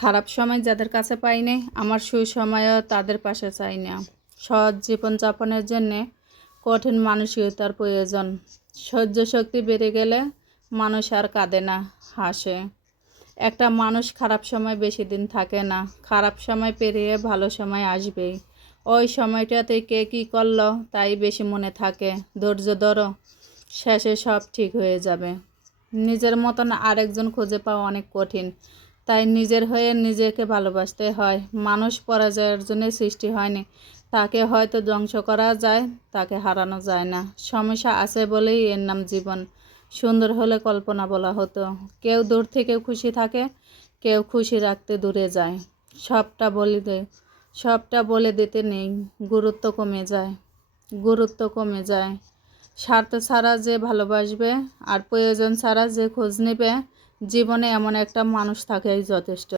খারাপ সময় যাদের কাছে পাইনি, আমার সুসময়ও তাদের পাশে চাই না। সহজ জীবনযাপনের জন্যে কঠিন মানসিকতার প্রয়োজন। সহ্য শক্তি বেড়ে গেলে মানুষ আর কাঁদে না, হাসে। একটা মানুষ খারাপ সময় বেশি দিন থাকে না। খারাপ সময় পেরিয়ে ভালো সময় আসবেই। ওই সময়টাতে কে কী করলো তাই বেশি মনে থাকে। ধৈর্য ধরো, শেষে সব ঠিক হয়ে যাবে। নিজের মতন আরেকজন খুঁজে পাওয়া অনেক কঠিন, তাই নিজের হয়ে নিজেকে ভালোবাসতে হয়। মানুষ পরাজয়ের জন্য সৃষ্টি হয়নি, তাকে হয়তো ধ্বংস করা যায়, তাকে হারানো যায় না। সমস্যা আছে বলেই এর নাম জীবন। সুন্দর হলে কল্পনা বলা হতো। কেউ দূর থেকে খুশি থাকে, কেউ খুশি রাখতে দূরে যায়। সবটা বলে দিতে নেই, গুরুত্ব কমে যায়। স্বার্থ ছাড়া যে ভালোবাসবে আর প্রয়োজন ছাড়া যে খোঁজ নেবে, জীবনে এমন একটা মানুষ থাকাই যথেষ্ট।